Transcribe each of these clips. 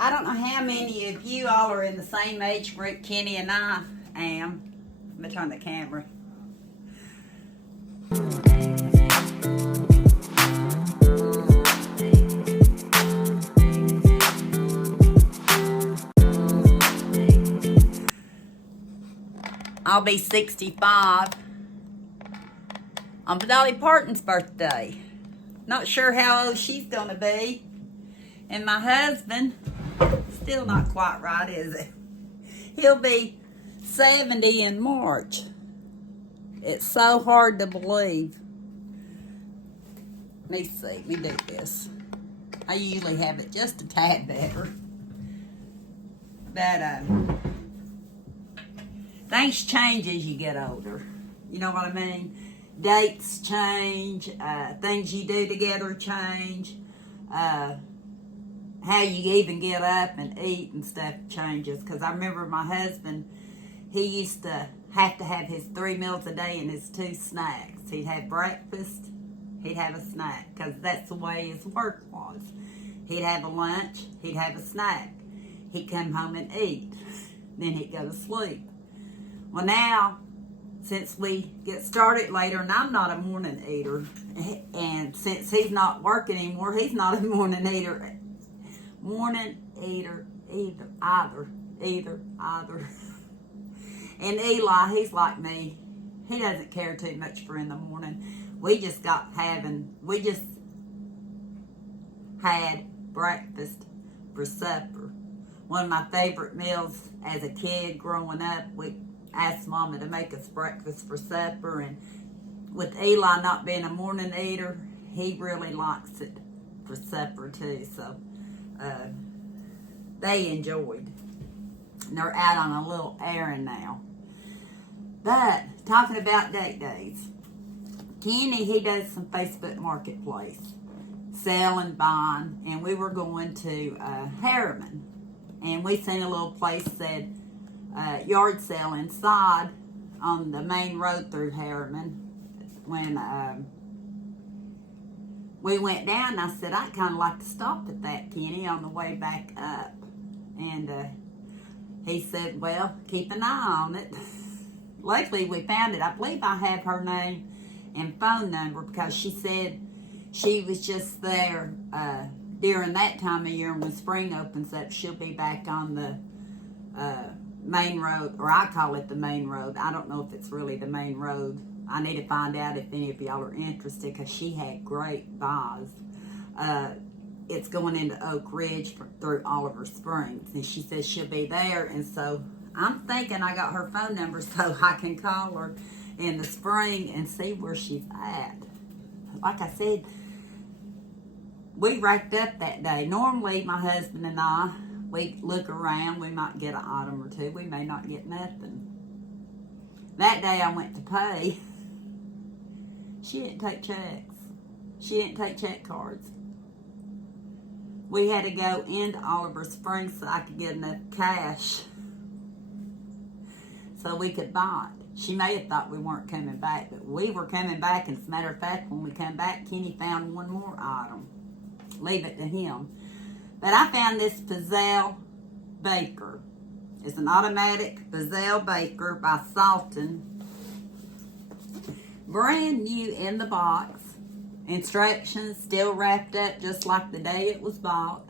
I don't know how many of you all are in the same age group Kenny and I am. Let me turn the camera. I'll be 65 on Dolly Parton's birthday. Not sure how old she's gonna be. And my husband, still not quite right, is it? He'll be 70 in March. It's so hard to believe. Let me see, let me do this. I usually have it just a tad better. But things change as you get older. You know what I mean? Dates change, things you do together change, how you even get up and eat and stuff changes. Because I remember my husband, he used to have his 3 meals a day and his 2 snacks. He'd have breakfast, he'd have a snack, because that's the way his work was. He'd have a lunch, he'd have a snack. He'd come home and eat, then he'd go to sleep. Well, now, since we get started later, and I'm not a morning eater, and since he's not working anymore, he's not a morning eater. Either. And Eli, he's like me. He doesn't care too much for in the morning. We just had breakfast for supper. One of my favorite meals as a kid growing up, we asked Mama to make us breakfast for supper, and with Eli not being a morning eater, he really likes it for supper too, so they enjoyed. And they're out on a little errand now. But, talking about date days, Kenny, he does some Facebook Marketplace, selling, buying, and we were going to Harriman, and we seen a little place said yard sale inside on the main road through Harriman. When we went down, I said, I'd kind of like to stop at that, Kenny, on the way back up. And he said, well, keep an eye on it. Luckily, we found it. I believe I have her name and phone number, because she said she was just there during that time of year. When spring opens up, she'll be back on the main road, or I call it the main road. I don't know if it's really the main road. I need to find out if any of y'all are interested, because she had great buys. It's going into Oak Ridge through Oliver Springs, and she says she'll be there. And so I'm thinking I got her phone number so I can call her in the spring and see where she's at. Like I said, we racked up that day. Normally, my husband and I, we look around. We might get an item or two. We may not get nothing. That day I went to pay. She didn't take checks. She didn't take check cards. We had to go into Oliver Springs so I could get enough cash so we could buy it. She may have thought we weren't coming back, but we were coming back. And as a matter of fact, when we come back, Kenny found one more item. Leave it to him. But I found this Pizzelle baker. It's an automatic Pizzelle baker by Salton. Brand new in the box. Instructions still wrapped up just like the day it was bought.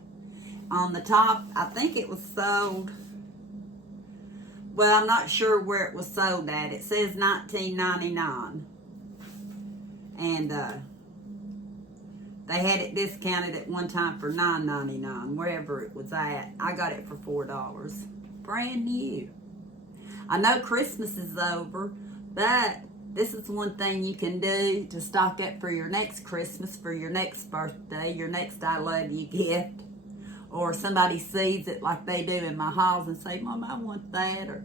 On the top, I think it was sold. Well, I'm not sure where it was sold at. It says $19.99. And they had it discounted at one time for $9.99, wherever it was at. I got it for $4. Brand new. I know Christmas is over, but this is one thing you can do to stock up for your next Christmas, for your next birthday, your next I love you gift. Or somebody sees it like they do in my halls and say, Mom, I want that. Or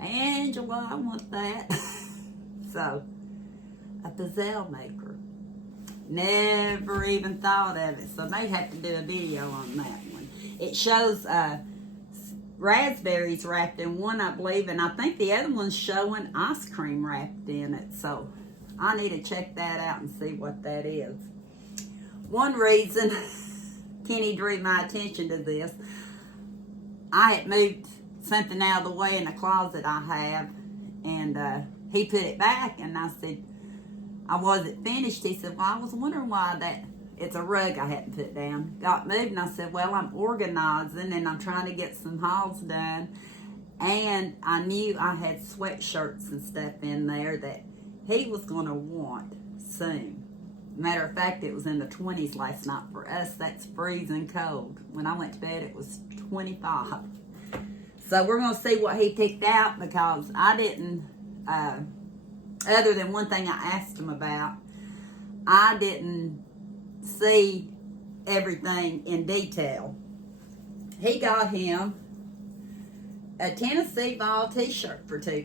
Angela, I want that. So, a Pizzelle maker. Never even thought of it. So they have to do a video on that one. It shows raspberries wrapped in one, I believe, and I think the other one's showing ice cream wrapped in it. So I need to check that out and see what that is. One reason Kenny drew my attention to this, I had moved something out of the way in the closet I have, and he put it back, and I said, I wasn't finished. He said, well, I was wondering why that, it's a rug I hadn't put down, got moved. And I said, well, I'm organizing, and I'm trying to get some hauls done, and I knew I had sweatshirts and stuff in there that he was going to want soon. Matter of fact, it was in the 20s last night. For us, that's freezing cold. When I went to bed, it was 25. So we're going to see what he picked out, because I didn't, other than one thing I asked him about, I didn't see everything in detail. He got him a Tennessee Vol t-shirt for $2.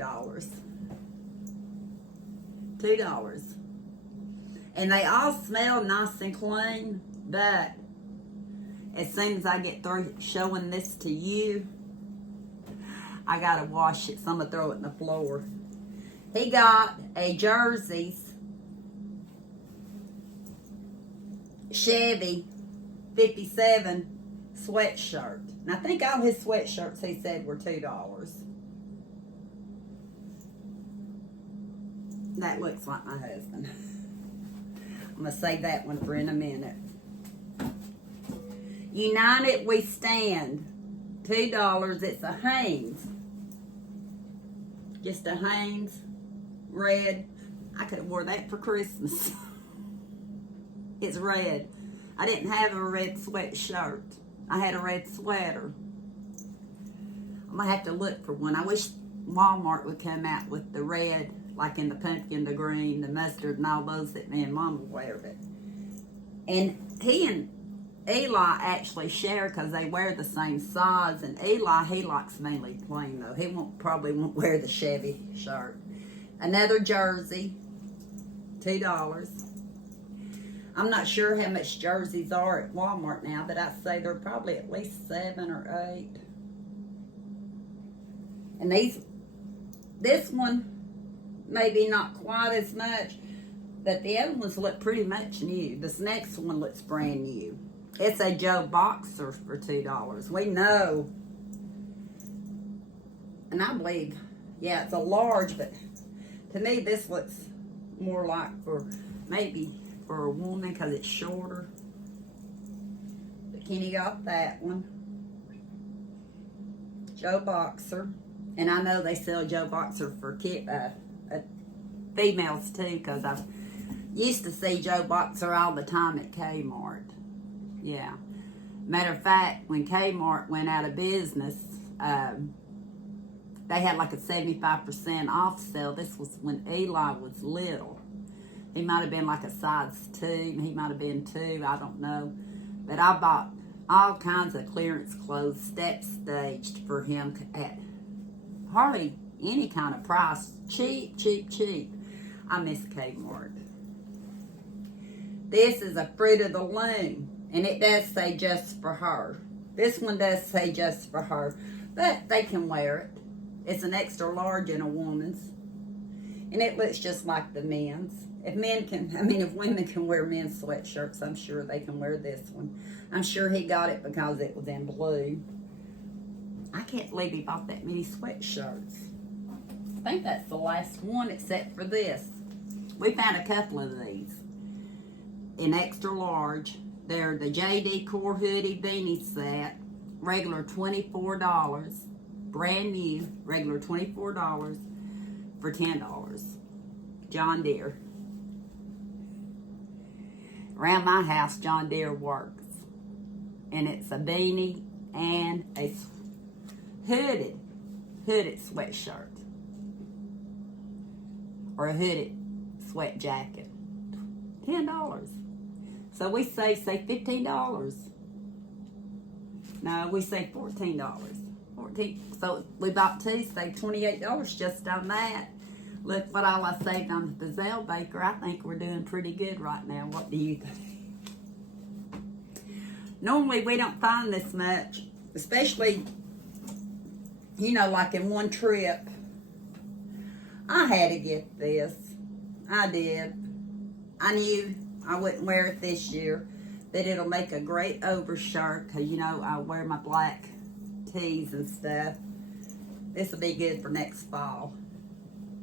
$2. And they all smell nice and clean, but as soon as I get through showing this to you, I gotta wash it, so I'm gonna throw it in the floor. He got a Jersey's Chevy 57 sweatshirt. And I think all his sweatshirts he said were $2. That looks like my husband. I'm going to save that one for in a minute. United We Stand. $2. It's a Hanes. Just a Hanes red. I could have wore that for Christmas. It's red. I didn't have a red sweatshirt. I had a red sweater. I'm going to have to look for one. I wish Walmart would come out with the red, like in the pumpkin, the green, the mustard, and all those that me and Mama wear. But, and he and Eli actually share because they wear the same size. And Eli, he likes mainly plain though. He probably won't wear the Chevy shirt. Another jersey, $2. I'm not sure how much jerseys are at Walmart now, but I'd say they're probably at least 7 or 8. And this one, maybe not quite as much, but the other ones look pretty much new. This next one looks brand new. It's a Joe Boxer for $2. We know, and I believe, yeah, it's a large, but to me this looks more like for maybe for a woman because it's shorter. But Kenny got that one. Joe Boxer. And I know they sell Joe Boxer for females too, because I used to see Joe Boxer all the time at Kmart. Yeah. Matter of fact, when Kmart went out of business, they had like a 75% off sale. This was when Eli was little. He might have been like a size 2. He might have been 2. I don't know. But I bought all kinds of clearance clothes, step staged for him at hardly any kind of price. Cheap, cheap, cheap. I miss Kmart. This is a Fruit of the Loom. And it does say just for her. This one does say just for her. But they can wear it. It's an extra large in a woman's. And it looks just like the men's. If women can wear men's sweatshirts, I'm sure they can wear this one. I'm sure he got it because it was in blue. I can't believe he bought that many sweatshirts. I think that's the last one except for this. We found a couple of these in extra large. They're the decor hoodie beanie set. Regular $24. Brand new. Regular $24 for $10. John Deere. Around my house, John Deere works. And it's a beanie and a hooded sweatshirt. Or a hooded sweat jacket. $10. So we say $15. No, we say $14. So we bought 2, say $28 just on that. Look what all I saved on the Pizzelle baker. I think we're doing pretty good right now. What do you think? Normally we don't find this much, especially, like in one trip. I had to get this. I did. I knew I wouldn't wear it this year, but it'll make a great overshirt because, I wear my black tees and stuff. This will be good for next fall.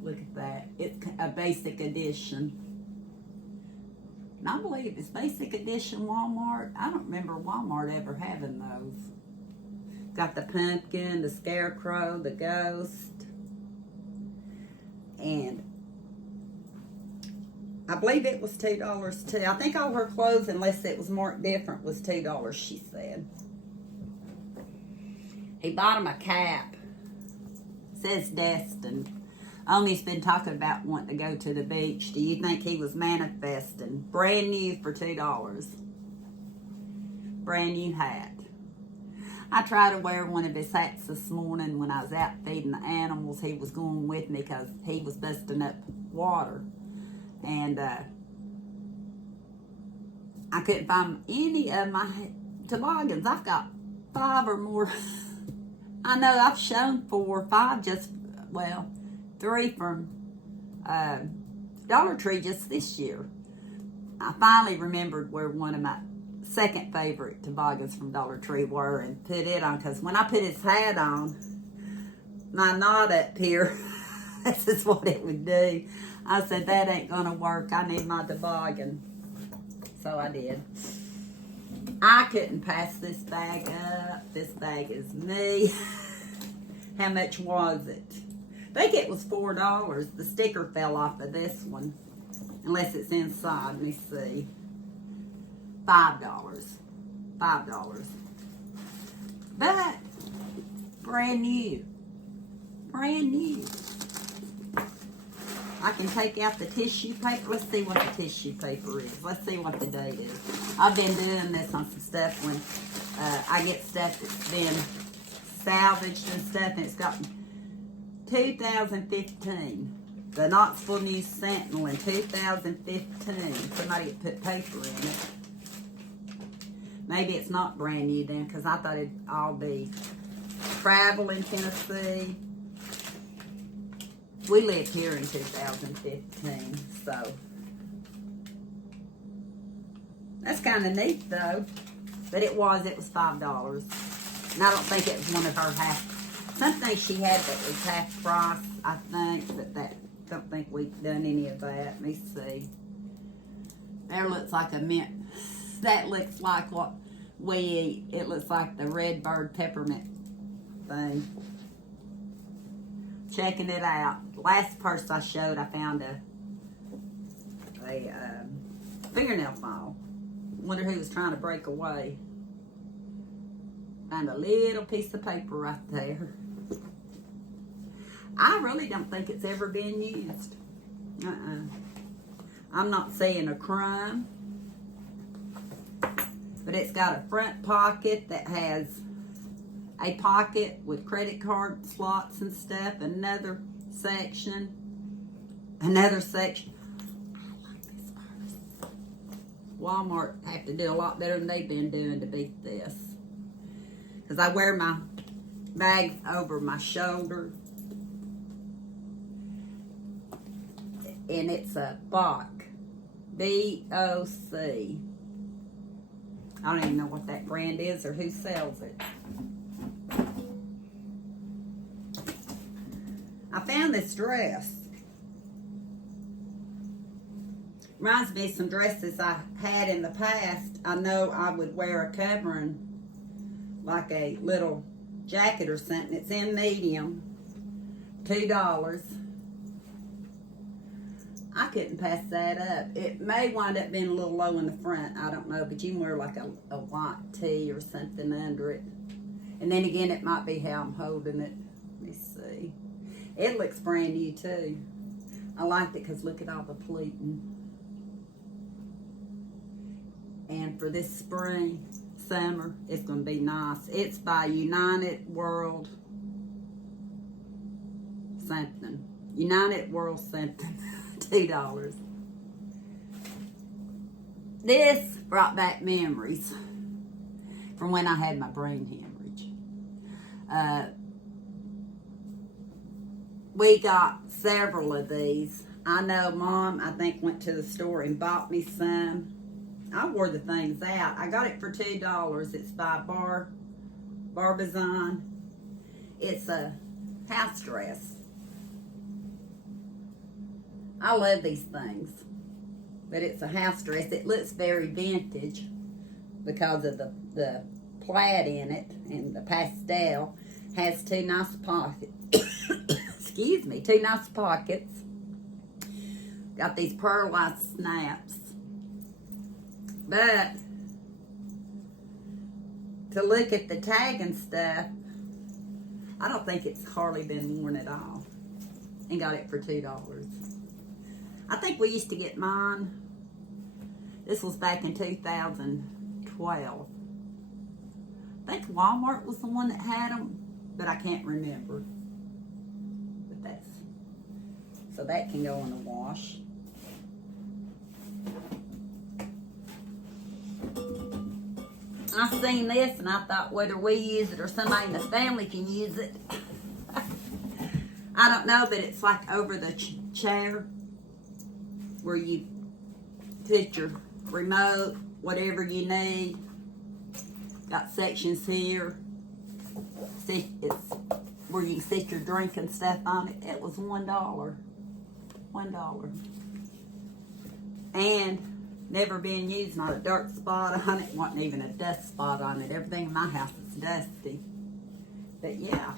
Look at that. It's a basic edition. And I believe it's basic edition Walmart. I don't remember Walmart ever having those. Got the pumpkin, the scarecrow, the ghost. And I believe it was $2 too. I think all her clothes, unless it was marked different, was $2, she said. He bought him a cap. It says Destin. Omi's been talking about wanting to go to the beach. Do you think he was manifesting? Brand new for $2. Brand new hat. I tried to wear one of his hats this morning when I was out feeding the animals. He was going with me because he was busting up water. And I couldn't find any of my toboggans. I've got 5 or more. I know I've shown 4 or 5 just, well, 3 from Dollar Tree just this year. I finally remembered where one of my second favorite toboggans from Dollar Tree were and put it on, because when I put his hat on, my knot up here, this is what it would do. I said, that ain't gonna work. I need my toboggan. So I did. I couldn't pass this bag up. This bag is me. How much was it? I think it was $4. The sticker fell off of this one. Unless it's inside. Let me see. $5. $5. But brand new. Brand new. I can take out the tissue paper. Let's see what the tissue paper is. Let's see what the date is. I've been doing this on some stuff when I get stuff that's been salvaged and stuff, and it's got 2015. The Knoxville News Sentinel in 2015. Somebody had put paper in it. Maybe it's not brand new then, because I thought it'd all be travel in Tennessee. We lived here in 2015, so that's kind of neat though. But it was $5. And I don't think it was one of her something she had that was half price, I think, but don't think we've done any of that. Let me see. There looks like a mint. That looks like what we eat. It looks like the Redbird peppermint thing. Checking it out. Last purse I showed, I found a fingernail file. Wonder who was trying to break away. Found a little piece of paper right there. I really don't think it's ever been used. I'm not seeing a crumb. But it's got a front pocket that has a pocket with credit card slots and stuff. Another section. I like this purse. Walmart have to do a lot better than they've been doing to beat this. Because I wear my bags over my shoulder. And it's a Boc. B-O-C. I don't even know what that brand is or who sells it. I found this dress. Reminds me of some dresses I had in the past. I know I would wear a covering, like a little jacket or something. It's in medium. $2. I couldn't pass that up. It may wind up being a little low in the front. I don't know, but you can wear like a white tee or something under it. And then again, it might be how I'm holding it. Let me see. It looks brand new too. I liked it because look at all the pleating. And for this spring, summer, it's going to be nice. It's by United World something. United World something. $2. This brought back memories from when I had my brain hemorrhage. We got several of these. I know Mom, I think, went to the store and bought me some. I wore the things out. I got it for $2. It's by Barbizon. It's a house dress. I love these things. But it's a house dress. It looks very vintage because of the plaid in it and the pastel. Has two nice pockets. Excuse me, two nice pockets. Got these pearlized snaps. But to look at the tag and stuff, I don't think it's hardly been worn at all. And got it for $2. I think we used to get mine. This was back in 2012. I think Walmart was the one that had them, but I can't remember. But that's, so that can go in the wash. I seen this and I thought whether we use it or somebody in the family can use it. I don't know, but it's like over the chair where you put your remote, whatever you need. Got sections here. It's where you can set your drink and stuff on it. It was $1. $1. And never been used, not a dirt spot on it, wasn't even a dust spot on it. Everything in my house is dusty. But yeah.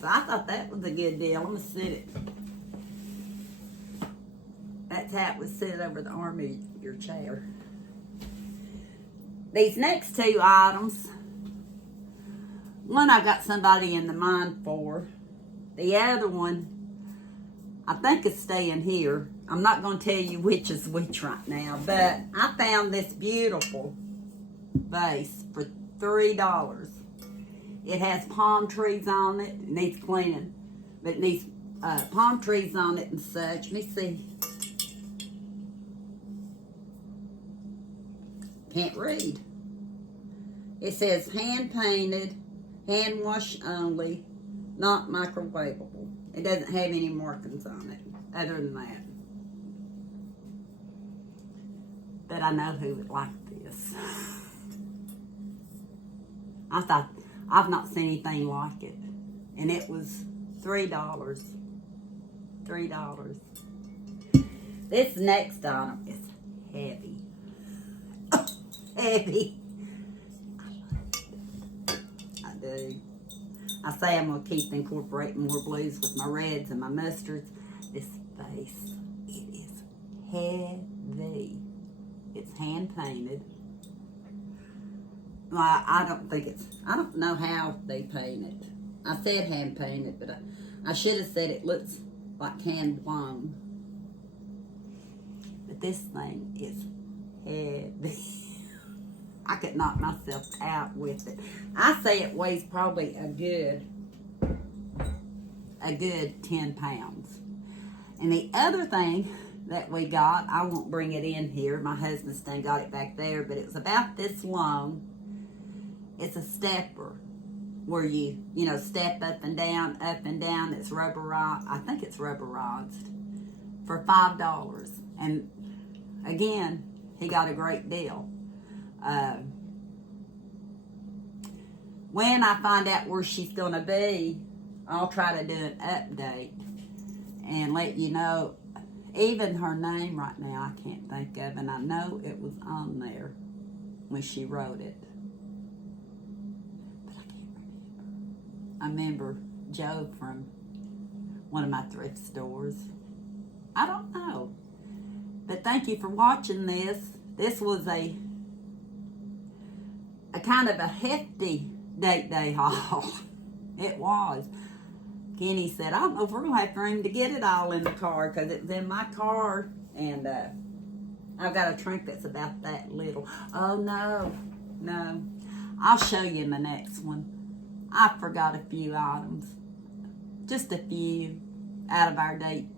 So I thought that was a good deal. I'm gonna sit it. That's how it would sit over the arm of your chair. These next two items, one I've got somebody in the mind for. The other one, I think it's staying here. I'm not going to tell you which is which right now, but I found this beautiful vase for $3. It has palm trees on it. It needs cleaning, but it needs palm trees on it and such. Let me see. Can't read. It says hand painted, hand wash only, not microwavable. It doesn't have any markings on it other than that. But I know who would like this. I thought, I've not seen anything like it. And it was $3. $3. This next item is heavy. Heavy. I do. I say I'm going to keep incorporating more blues with my reds and my mustards. This vase, it is heavy. It's hand painted. Well, I don't know how they paint it. I said hand painted, but I should have said it looks like hand blown. But this thing is heavy. I could knock myself out with it. I say it weighs probably a good 10 pounds. And the other thing that we got, I won't bring it in here. My husband's done got it back there, but it was about this long. It's a stepper where you step up and down. It's rubberized. I think it's rubberized for $5. And again, he got a great deal. When I find out where she's going to be, I'll try to do an update and let you know. Even her name right now, I can't think of, and I know it was on there when she wrote it. But I can't remember. I remember Joe from one of my thrift stores. I don't know. But thank you for watching this. This was a kind of a hefty date day haul. It was. Kenny said, I don't know if we're going to have room to get it all in the car because it was in my car. And I've got a trunk that's about that little. Oh, no. I'll show you in the next one. I forgot a few items. Just a few out of our date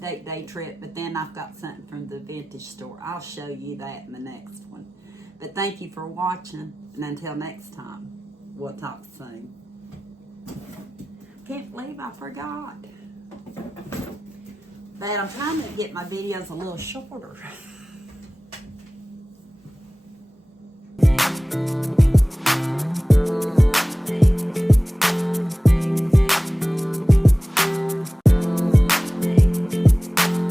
day trip. But then I've got something from the vintage store. I'll show you that in the next one. But thank you for watching. And until next time, we'll talk soon. Can't believe I forgot. But I'm trying to get my videos a little shorter.